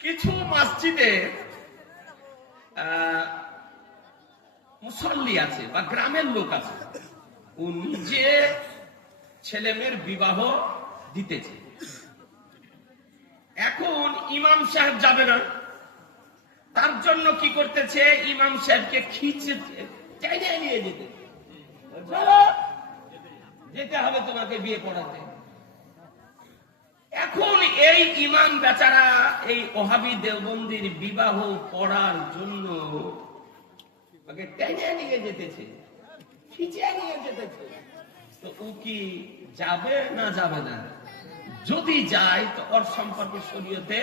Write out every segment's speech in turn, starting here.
কিছু মসজিদে মুসল্লি আছে বা গ্রামের লোক আছে, ও নিজে ছেলে মেয়ের বিবাহ দিতেছে। এখন ইমাম সাহেব যাবে না, তার জন্য কি করতেছে, ইমাম সাহেবকে খিচে চাইলে নিয়ে যেতে হবে তোমাকে বিয়ে পড়াতে। এখন এই ইমাম বেচারা এই ওহাবী দেওবন্দির বিবাহ পড়ার জন্য টেনে নিয়ে যেতেছে, খিচে নিয়ে যেতেছে। তো ও কি যাবে না যাবে না? যদি যায় তো ওর সম্পর্কে শরীয়তে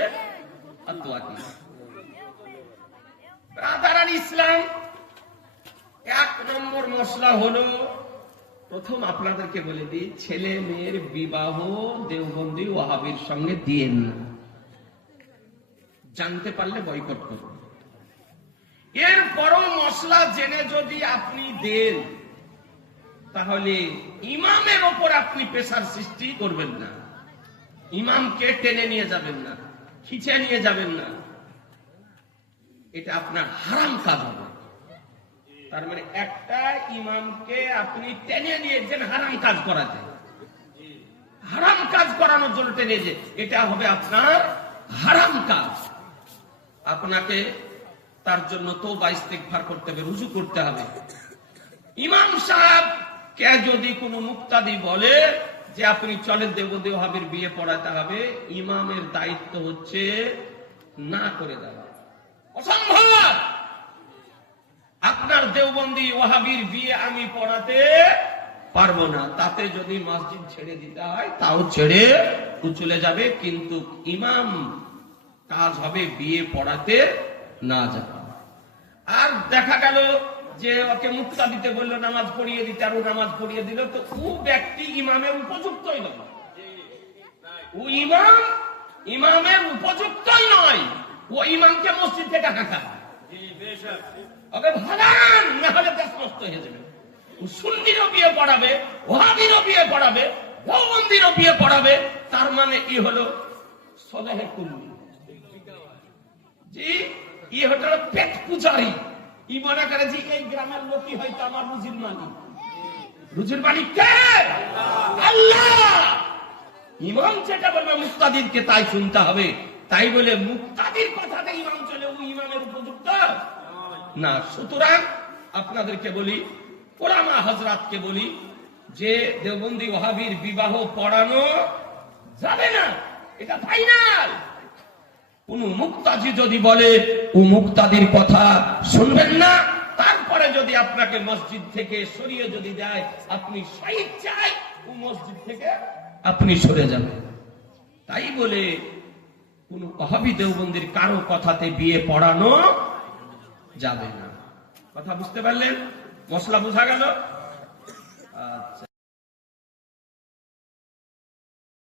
রাধারান ইসলাম 1 নম্বর মশলা হলো, প্রথম আপনাদেরকে বলে দিই, ছেলে মেয়ের বিবাহ দেওবন্দি ওয়াহাবীর সঙ্গে দিয়েন না। জানতে পারলে বয়কট করুন। এরপরও মশলা জেনে যদি আপনি দেন, তাহলে ইমামের ওপর আপনি প্রেসার সৃষ্টি করবেন না, ইমামকে টেনে নিয়ে যাবেন না, খিচে নিয়ে যাবেন না। এটা আপনার হারাম কাজ হবে। তার মানে একটা ইমামকে আপনি টেনে নিয়ে যান হারাম কাজ করাতে, হারাম কাজ করানোর জন্য টেনে যে, এটা হবে আপনার হারাম কাজ। আপনাকে তার জন্য তওবা ইস্তিগফার করতে হবে, রুজু করতে হবে। ইমাম সাহেব কে যদি কোনো মুক্তাদি বলে যে আপনি চলেন দেওবন্দি ওয়াহাবীর বিয়ে পড়াতে হবে, ইমামের দায়িত্ব হচ্ছে না করে দেওয়া। অসম্ভব, আপনার দেওবন্দি ওয়াহাবীর বিয়ে আমি পড়াতে পারবো না। তাতে যদি মসজিদ ছেড়ে দিতে হয় তাও ছেড়ে চলে যাবে, কিন্তু ইমাম কাজ হবে বিয়ে পড়াতে না যাওয়া। আর দেখা গেল যে ওকে মুক্তা দিতে বললো, নামাজ পড়িয়ে দিতে, আর ও নামাজ পড়িয়ে দিল, তো ও ব্যক্তি ইমামের উপযুক্তই নয়। ও ইমামের উপযুক্তই নয়। ও ইমামকে মসজিদ থেকে হাঁকা, ওকে ভাগান, না হলে দেশ নষ্ট হয়ে যাবে। সুন্নিরও বিয়ে পড়াবে, ওয়াহাবীরও বিয়ে পড়াবে, দেওবন্দিরও বিয়ে পড়াবে। তার মানে ই হলো সলেহে কুল্লি, জি ই হলো পেট পূজারি। ই মনে করে যে এই গ্রামের লোকই হয়তো আমার রুজির মালিক। রুজির মালিক কে? আল্লাহ। ইমাম যেটা বলবে মুক্তাদিরকে তাই শুনতে হবে। তাই বলে মুক্তাদির কথাতে ইমাম চলে, ও ইমামের উপযুক্ত না। সুতরাং আপনাদেরকে বলি, ওলামা হযরতকে বলি যে দেওবন্দি ওয়াহাবীর বিবাহ পড়ানো যাবে না, এটা ফাইনাল। কোন মুক্তাদি যদি বলে ও মুক্তাদির কথা শুনবেন না, তারপরে যদি আপনাকে মসজিদ থেকে সরিয়ে যদি দেয়, আপনি শহীদ চাই, ও মসজিদ থেকে আপনি সরে যাবেন। তাই বলে কোন ওয়াহাবী দেওবন্দির কারো কথাতে বিয়ে পড়ানো যাবে না। কথা বুঝতে পারলেন? মশলা বোঝা গেল? আচ্ছা।